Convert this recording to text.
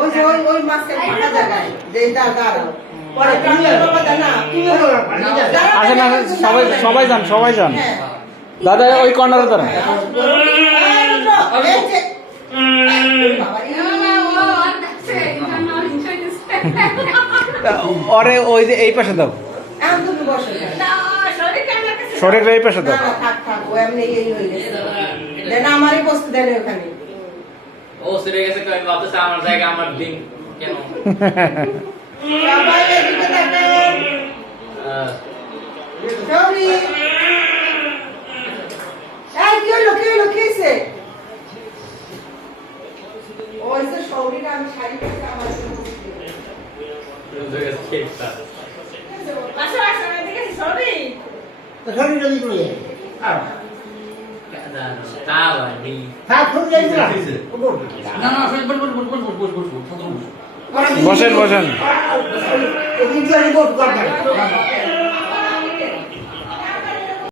ওই যে ওই মাঝখানে ফাঁকা জায়গায় যে দাঁড়াও পরে তুমি বাবা জানা আসেন আসেন সবাই যান দাদা ওই কর্নারে দাঁড়ান ওরে ওই যে এই পাশে দাও শরীরটা এই পাশে দাও আমারই বসতে দেন ওখানে ও সেরে গেছে কই ভাবতেছে আমার জায়গা আমার দিন কেন সবাই এদিকে তাকাও সরি এই কি হইছে ওই যে সৌরিটা আমি শাড়ি পরে আমার আচ্ছা এদিকে সরি তো সরি যদি কই তাওয়ানি থাক খুব যাই না না না বস বসেন এদিকে রিপোর্ট করতে